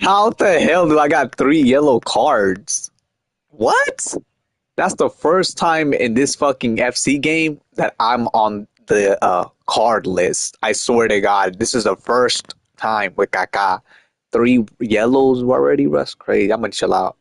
How the hell do I got 3 yellow cards? What? That's the first time in this fucking FC game that I'm on the card list. I swear to God, this is the first time with Kaka. 3 yellows already? That's crazy. I'm gonna chill out.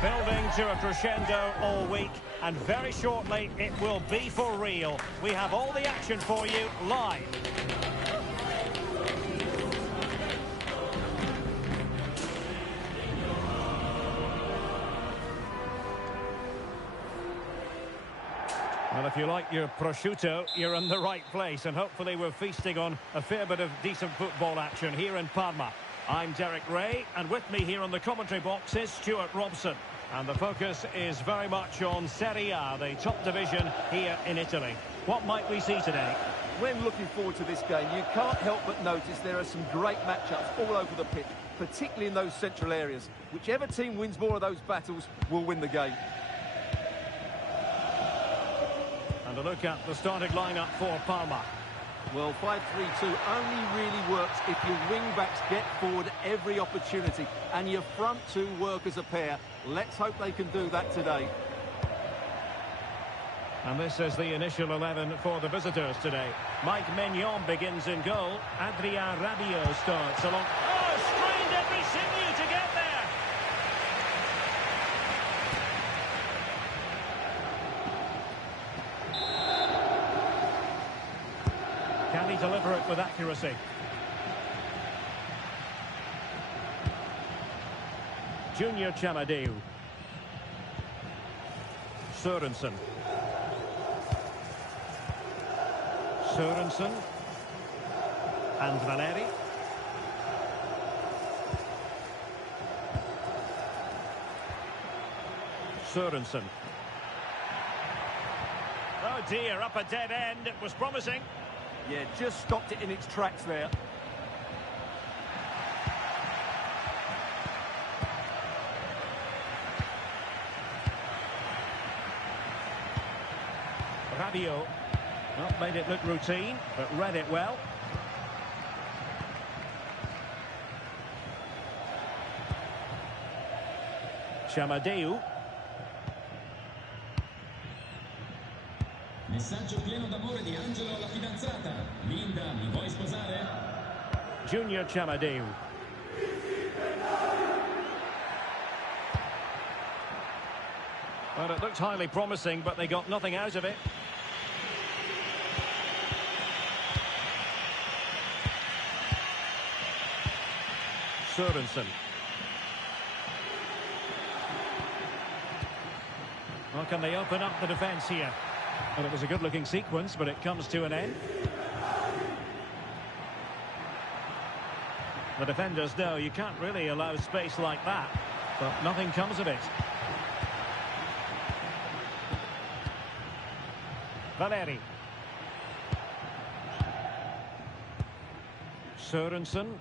Building to a crescendo all week, and very shortly it will be for real. We have all the action for you live. Well, if you like your prosciutto, you're in the right place, and hopefully we're feasting on a fair bit of decent football action here in Parma. I'm Derek Ray, and with me here on the commentary box is Stuart Robson. And the focus is very much on Serie A, the top division here in Italy. What might we see today? When looking forward to this game, you can't help but notice there are some great matchups all over the pitch, particularly in those central areas. Whichever team wins more of those battles will win the game. And a look at the starting lineup for Parma. Well, 5-3-2 only really works if your wing-backs get forward every opportunity and your front two work as a pair. Let's hope they can do that today. And this is the initial 11 for the visitors today. Mike Maignan begins in goal. Adrien Rabiot starts along. Oh, strained every sinew to get there. Can he deliver it with accuracy? Junior Chamadeu. Sørensen. Sørensen. And Valeri. Sørensen. Oh dear, up a dead end. It was promising. Yeah, just stopped it in its tracks there. Rabiot. Not made it look routine, but read it well. Chamadeu. Messaggio pieno d'amore di Angelo alla fidanzata. Linda, mi vuoi sposare? Junior Chamadeu. Well, it looked highly promising, but they got nothing out of it. Sørensen. Well, can they open up the defence here? Well, it was a good-looking sequence, but it comes to an end. The defenders know you can't really allow space like that, but nothing comes of it. Valeri. Sørensen.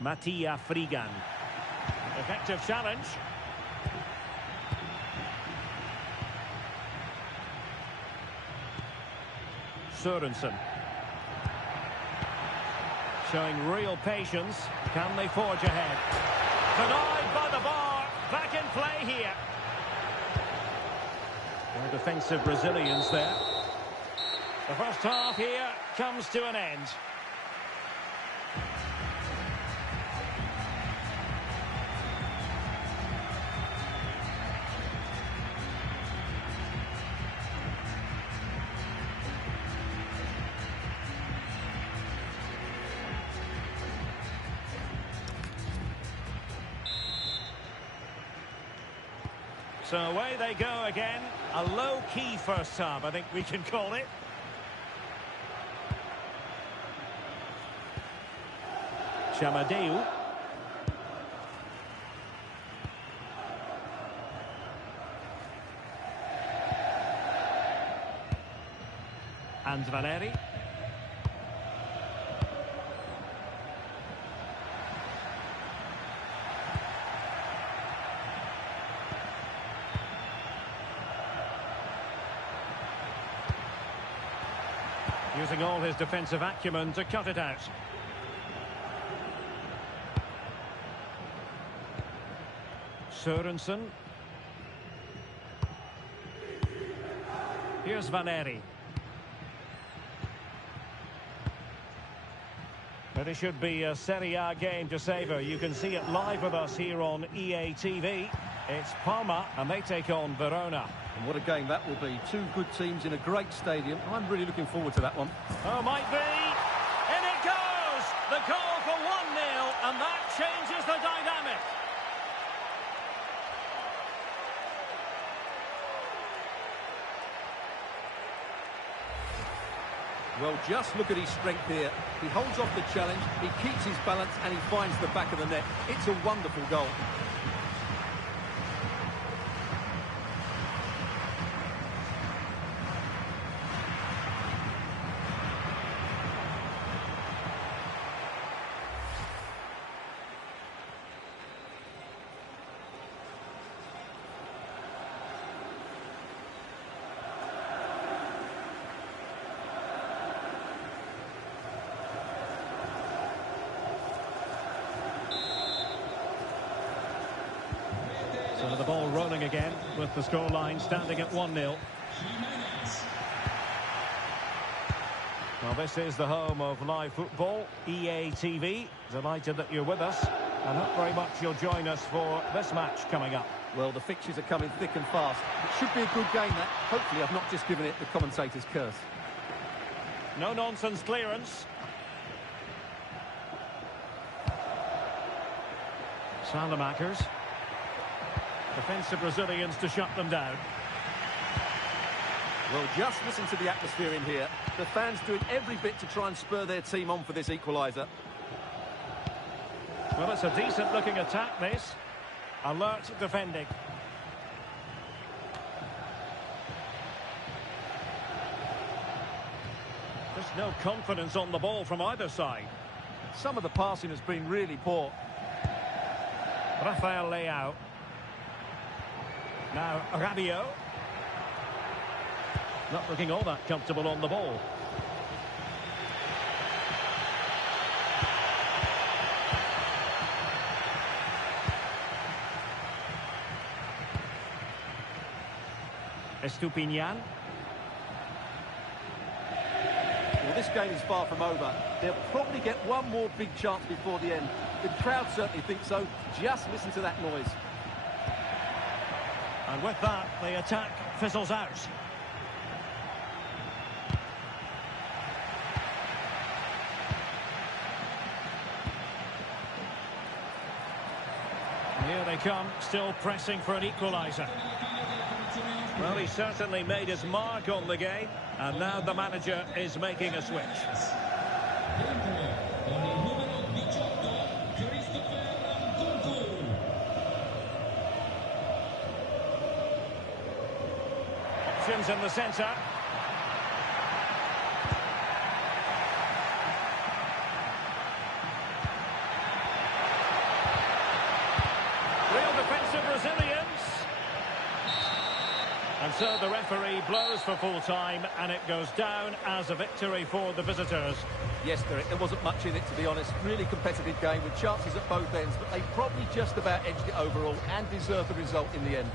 Mattia Frigan. Effective challenge. Sørensen. Showing real patience. Can they forge ahead? Denied by the bar. Back in play here. More defensive Brazilians there. The first half here comes to an end. So away they go again. A low-key first half, I think we can call it. Chamadeu. And Valeri. Using all his defensive acumen to cut it out. Sørensen. Here's Valeri. But it should be a Serie A game to savour. You can see it live with us here on EA TV. It's Parma and they take on Verona. And what a game that will be. Two good teams in a great stadium. I'm really looking forward to that one. Oh, might be. In it goes! The goal for 1-0, and that changes the dynamic. Well, just look at his strength here. He holds off the challenge, he keeps his balance, and he finds the back of the net. It's a wonderful goal. So the ball rolling again with the scoreline standing at 1-0. Well, this is the home of live football, EA TV. Delighted that you're with us and hope very much you'll join us for this match coming up. Well, the fixtures are coming thick and fast. It should be a good game, that. Hopefully I've not just given it the commentator's curse. No-nonsense clearance. Salamakers. Defensive Brazilians to shut them down. Well, just listen to the atmosphere in here. The fans doing every bit to try and spur their team on for this equaliser. Well, it's a decent-looking attack, this. Alert defending. Just no confidence on the ball from either side. Some of the passing has been really poor. Rafael Leao. Now Rabiot. Not looking all that comfortable on the ball. Estupinian. Well, this game is far from over. They'll probably get one more big chance before the end. The crowd certainly think so. Just listen to that noise. And with that, the attack fizzles out. Here they come, still pressing for an equaliser. Well, he certainly made his mark on the game, and now the manager is making a switch. Options in the centre. Real defensive resilience. And so the referee blows for full time, and it goes down as a victory for the visitors. Yes, there wasn't much in it, to be honest. Really competitive game with chances at both ends, but they probably just about edged it overall and deserved the result in the end.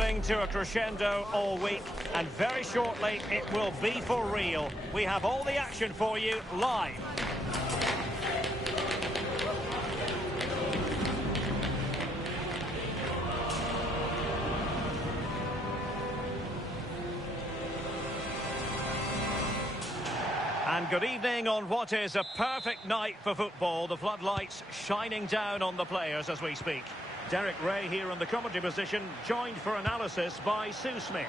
building to a crescendo all week, and very shortly it will be for real. We have all the action for you live. And good evening on what is a perfect night for football. The floodlights shining down on the players as we speak. Derek Ray here in the commentary position, joined for analysis by Sue Smith.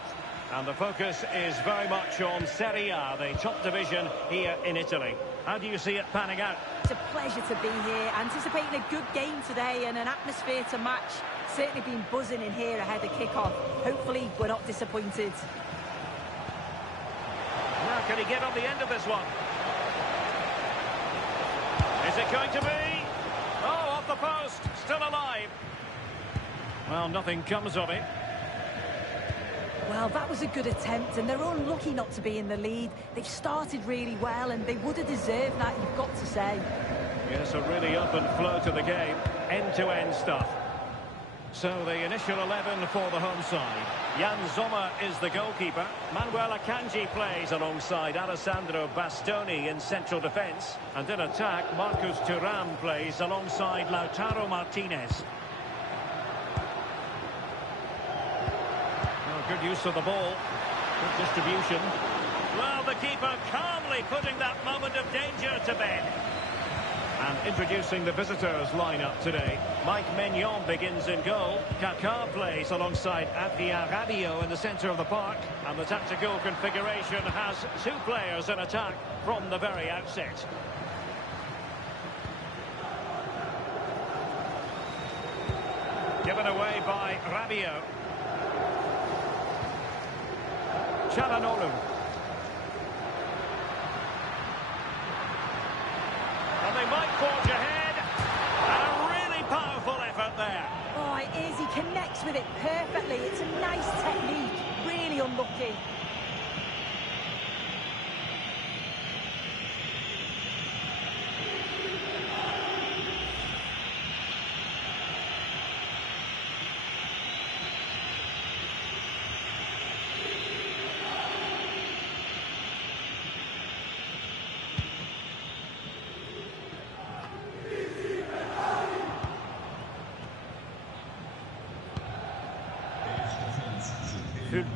And the focus is very much on Serie A, the top division here in Italy. How do you see it panning out? It's a pleasure to be here, anticipating a good game today and an atmosphere to match. Certainly been buzzing in here ahead of kick-off. Hopefully we're not disappointed. Now, can he get on the end of this one? Is it going to be? Oh, off the post, still alive. Well, nothing comes of it. Well, that was a good attempt, and they're unlucky not to be in the lead. They've started really well, and they would have deserved that, you've got to say. Yes, a really open flow to the game. End-to-end stuff. So the initial 11 for the home side. Jan Sommer is the goalkeeper. Manuel Akanji plays alongside Alessandro Bastoni in central defence. And in attack, Marcus Thuram plays alongside Lautaro Martinez. Oh, good use of the ball. Good distribution. Well, the keeper calmly putting that moment of danger to bed. And introducing the visitors lineup today. Mike Maignan begins in goal. Kaka plays alongside Adrien Rabiot in the centre of the park. And the tactical configuration has two players in attack from the very outset. Given away by Rabiot. Çalhanoğlu. And they might forge ahead. And a really powerful effort there. Oh, it is. He connects with it perfectly. It's a nice technique. Really unlucky.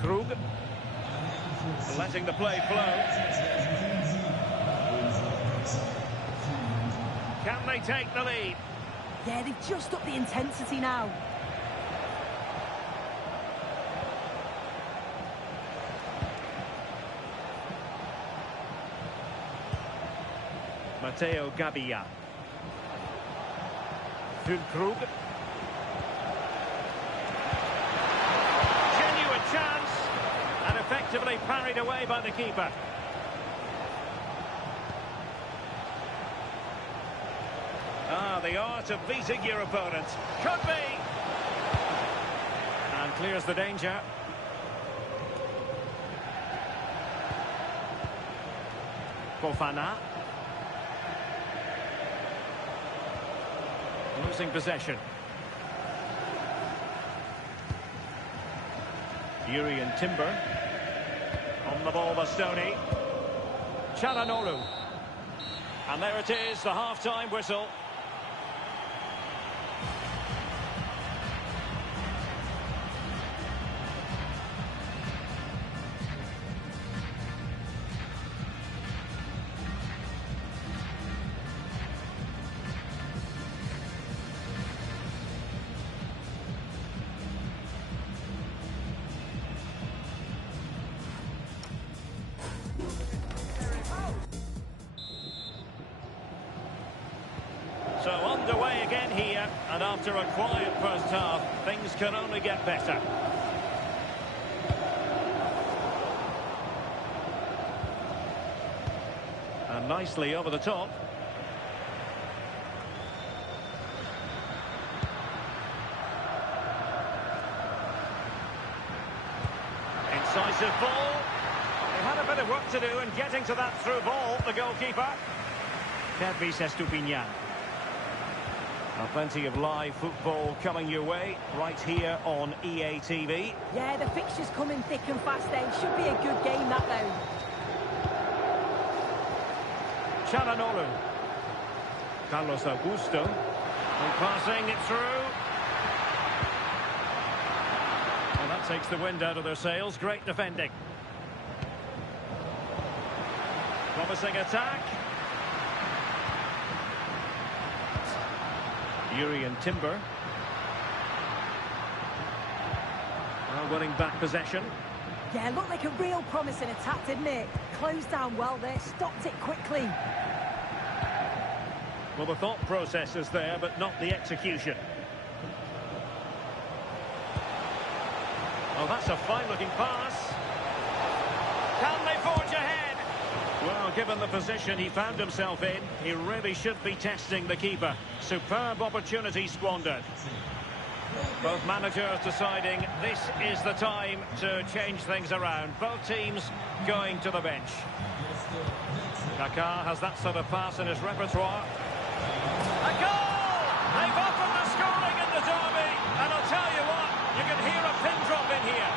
Krug letting the play flow. Can they take the lead? Yeah, they've just upped the intensity now. Matteo Gabbia. Krug. Chance, and effectively parried away by the keeper. Ah, the art of beating your opponent. Could be. And clears the danger. Fofana. Losing possession. Urian Timber. On the ball, Bastoni. Çalhanoğlu. And there it is, the half-time whistle. So underway again here, and after a quiet first half, things can only get better. And nicely over the top. Incisive ball. They had a bit of work to do in getting to that through ball, the goalkeeper. Kervis Estupiñán. Plenty of live football coming your way right here on EA TV. Yeah, the fixtures coming thick and fast then. Should be a good game, that, though. Chalanolu. Carlos Augusto. And passing it through. Well, that takes the wind out of their sails. Great defending. Promising attack. Yuri and Timber. Well, winning back possession. Yeah, looked like a real promising attack, didn't it? Closed down well there, stopped it quickly. Well, the thought process is there, but not the execution. Oh, that's a fine-looking pass. Can they forge ahead? Well, given the position he found himself in, he really should be testing the keeper. Superb opportunity squandered. Both managers deciding this is the time to change things around. Both teams going to the bench. Kaka has that sort of pass in his repertoire. A goal! They've opened the scoring in the derby, and I'll tell you what, you can hear a pin drop in here.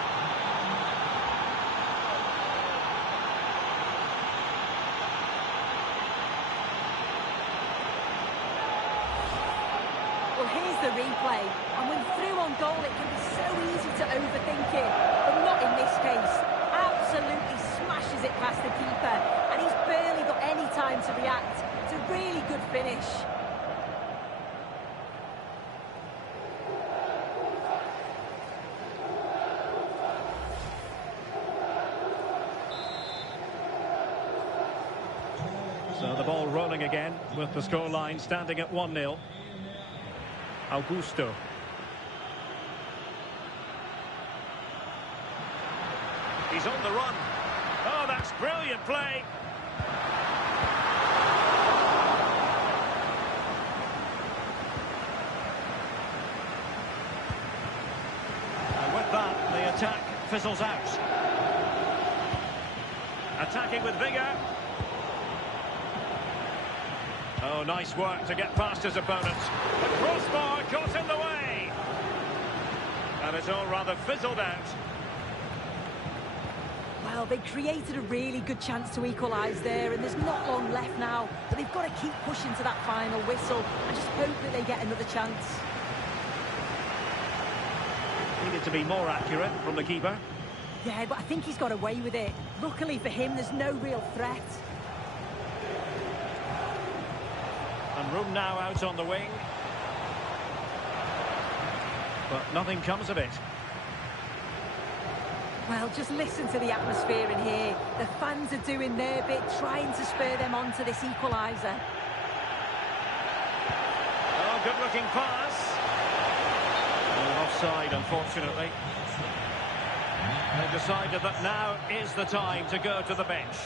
Well, here's the replay, and when through on goal, it can be so easy to overthink it, but not in this case. Absolutely smashes it past the keeper, and he's barely got any time to react. It's a really good finish. So the ball rolling again with the scoreline standing at 1-0. Augusto. He's on the run. Oh, that's brilliant play. And with that, the attack fizzles out. Attacking with vigour. Oh, nice work to get past his opponent. The crossbar got in the way. And it's all rather fizzled out. Well, they created a really good chance to equalise there, and there's not long left now. But they've got to keep pushing to that final whistle and just hope that they get another chance. Needed to be more accurate from the keeper. Yeah, but I think he's got away with it. Luckily for him, there's no real threat. And room now out on the wing. But nothing comes of it. Well, just listen to the atmosphere in here. The fans are doing their bit, trying to spur them on to this equaliser. Oh, good-looking pass. Oh, offside, unfortunately. They've decided that now is the time to go to the bench.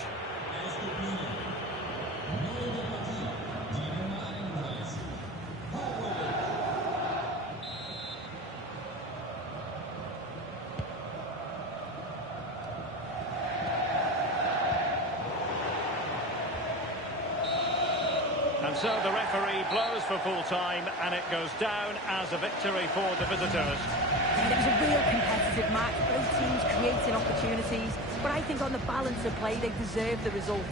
And so the referee blows for full time, and it goes down as a victory for the visitors. And it was a real competitive match, both teams creating opportunities, but I think on the balance of play, they deserve the result.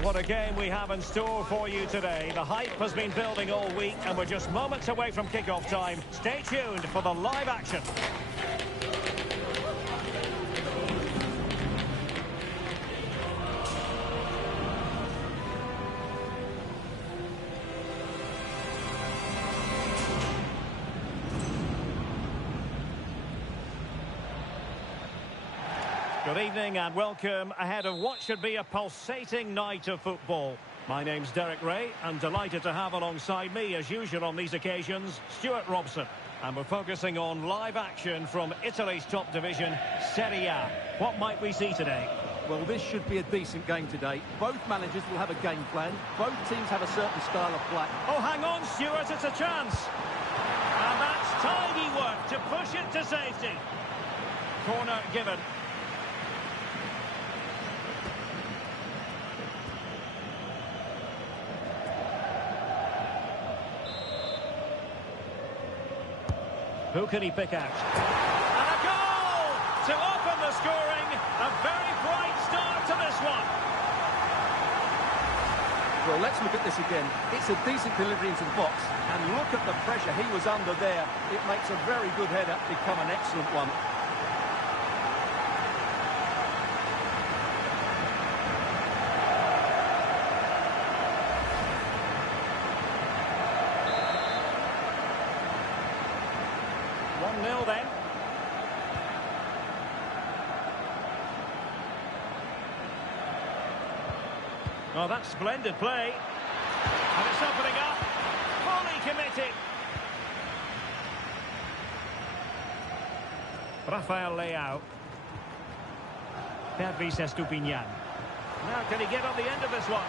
Well, what a game we have in store for you today. The hype has been building all week, and we're just moments away from kickoff time. Stay tuned for the live action. Good evening and welcome ahead of what should be a pulsating night of football. My name's Derek Ray, and delighted to have alongside me, as usual on these occasions, Stuart Robson. And we're focusing on live action from Italy's top division, Serie A. What might we see today? Well, this should be a decent game today. Both managers will have a game plan. Both teams have a certain style of play. Oh, hang on, Stuart, it's a chance. And that's tidy work to push it to safety. Corner given. Who can he pick out? And a goal to open the scoring. A very bright start to this one. Well, let's look at this again. It's a decent delivery into the box. And look at the pressure he was under there. It makes a very good header become an excellent one. Nil then. Oh, that's splendid play. And it's opening up. Fully committed. Rafael Leao. Pervis Estupinian. Now, can he get on the end of this one?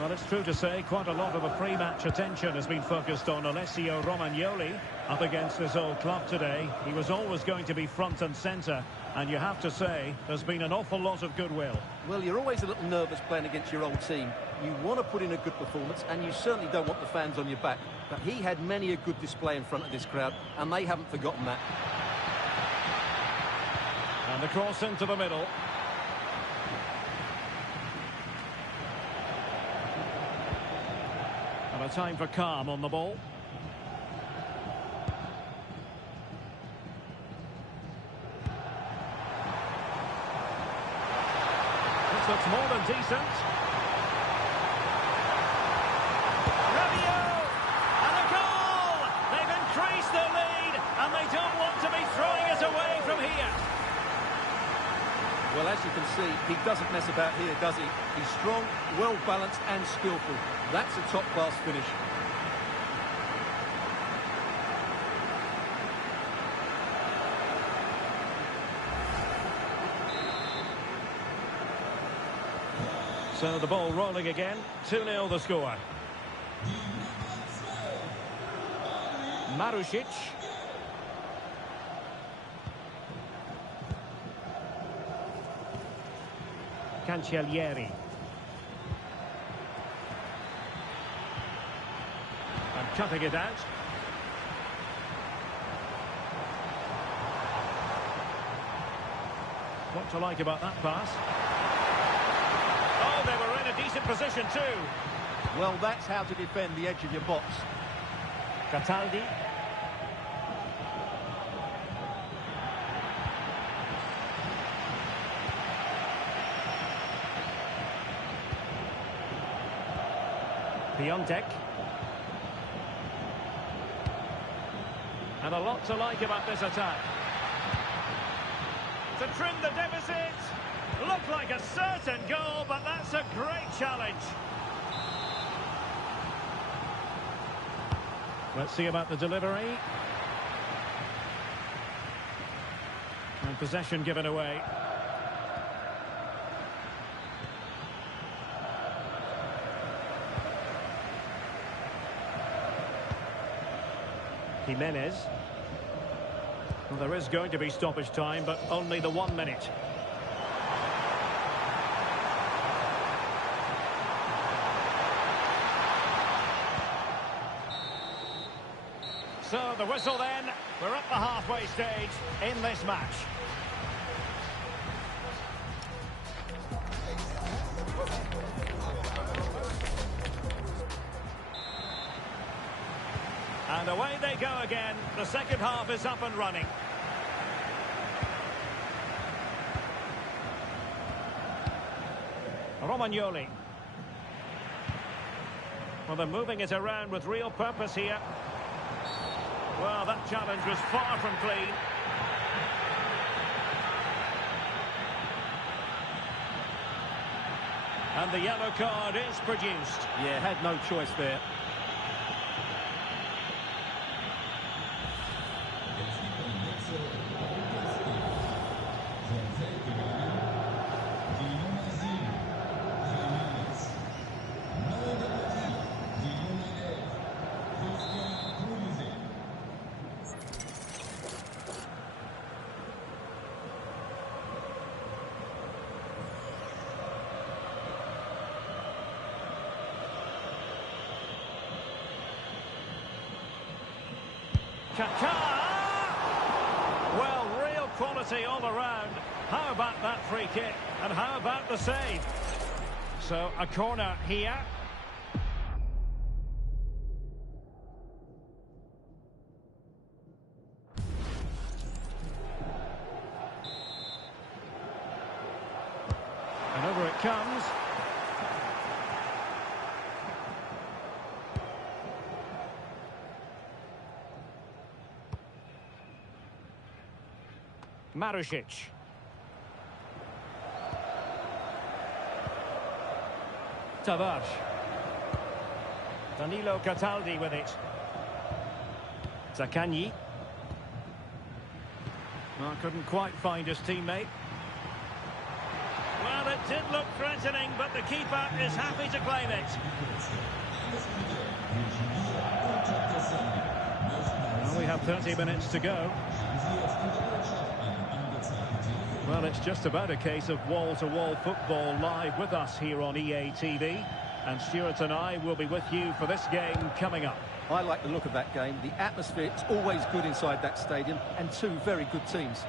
Well, it's true to say quite a lot of the pre-match attention has been focused on Alessio Romagnoli up against his old club today. He was always going to be front and centre, and you have to say there's been an awful lot of goodwill. Well, you're always a little nervous playing against your old team. You want to put in a good performance, and you certainly don't want the fans on your back. But he had many a good display in front of this crowd, and they haven't forgotten that. And the cross into the middle. And a time for calm on the ball. This looks more than decent. Rabiot! And a goal! They've increased their lead, and they don't want to be throwing it away from here. Well, as you can see, he doesn't mess about here, does he? He's strong, well-balanced and skillful. That's a top-class finish. So the ball rolling again. 2-0 the score. Marusic. Cancellieri. And cutting it out. What to like about that pass? Oh, they were in a decent position too. Well, that's how to defend the edge of your box. Cataldi. Piontek. And a lot to like about this attack. To trim the deficit. Looked like a certain goal, but that's a great challenge. Let's see about the delivery. And possession given away. Jimenez. Well, there is going to be stoppage time, but only the 1 minute. So the whistle then. We're at the halfway stage in this match. And away they go again. The second half is up and running. Romagnoli. Well, they're moving it around with real purpose here. Well, that challenge was far from clean. And the yellow card is produced. Yeah, had no choice there. Kaka! Well, real quality all around. How about that free kick? And how about the save? So, a corner here. And over it comes. Marusic. Tavares. Danilo Cataldi with it. Zaccagni. Well, couldn't quite find his teammate. Well, it did look threatening, but the keeper is happy to claim it. Well, we have 30 minutes to go. Well, it's just about a case of wall-to-wall football live with us here on EA TV. And Stuart and I will be with you for this game coming up. I like the look of that game. The atmosphere is always good inside that stadium, and two very good teams.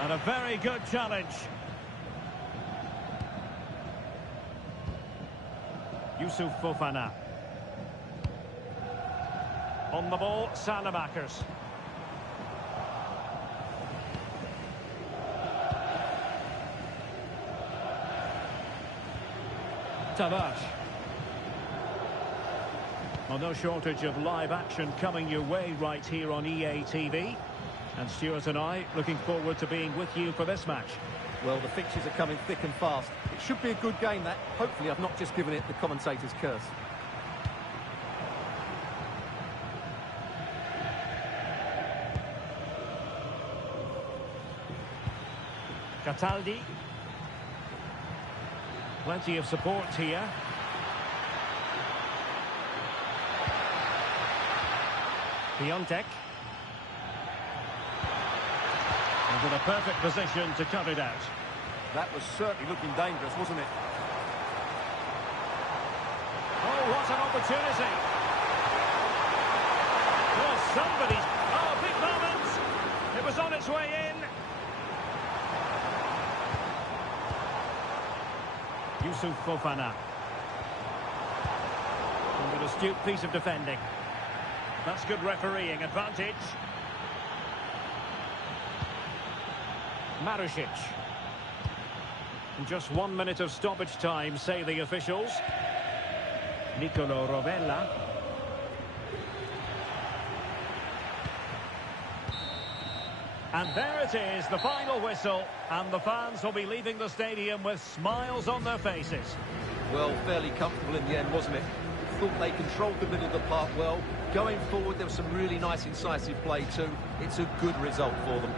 And a very good challenge. Yusuf Fofana. On the ball, Salamakers. Tavares. Well, no shortage of live action coming your way right here on EA TV. And Stuart and I looking forward to being with you for this match. Well, the fixtures are coming thick and fast. It should be a good game, that. Hopefully I've not just given it the commentator's curse. Cataldi. Plenty of support here. Piontek. And in a perfect position to cut it out. That was certainly looking dangerous, wasn't it? Oh, what an opportunity. Well, somebody's... Oh, big moment. It was on its way in. Yusuf Fofana. And an astute piece of defending. That's good refereeing advantage. Marusic. Just 1 minute of stoppage time, say the officials. Nicolo Rovella. And there it is, the final whistle. And the fans will be leaving the stadium with smiles on their faces. Well, fairly comfortable in the end, wasn't it? Thought they controlled the middle of the park well. Going forward, there was some really nice incisive play too. It's a good result for them.